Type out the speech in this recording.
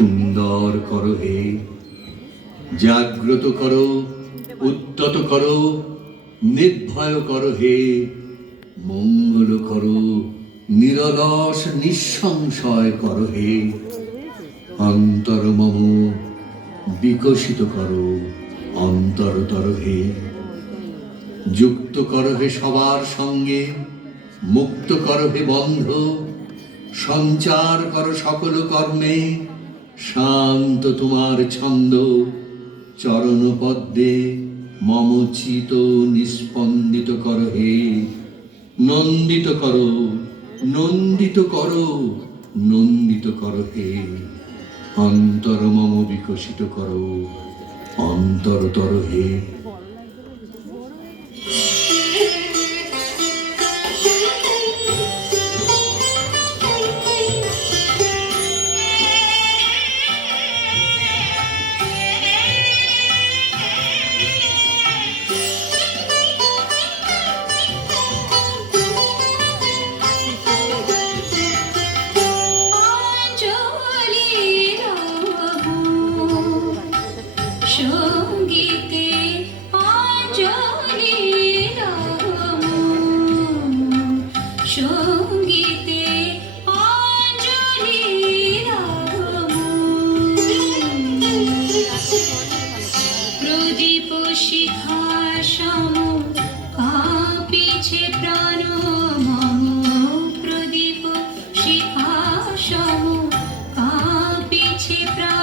সুন্দর করো হে, জাগ্রত করো, উদ্যত করো, নির্ভয় করো হে, মঙ্গল করো, নিরলস নিঃসংশয় করো হে। অন্তর মম বিকশিত করো, অন্তরতর হে। যুক্ত করো হে সবার সঙ্গে, মুক্ত করো হে বন্ধ, সঞ্চার করো সকল কর্মে, শান্ত তোমার ছন্দ। চরণ পদ্মে মম চিত নিস্পন্দিত করো হে, নন্দিত করো, নন্দিত করো, নন্দিত করো হে। অন্তর মম বিকশিত করো, অন্তরতর হে। সঙ্গীতে অঞ্জলি সঙ্গীতে অঞ্জলি প্রদীপ শিখা সম কাঁপিছে প্রাণ মম, প্রদীপ শিখা সম কাঁপিছে প্রাণ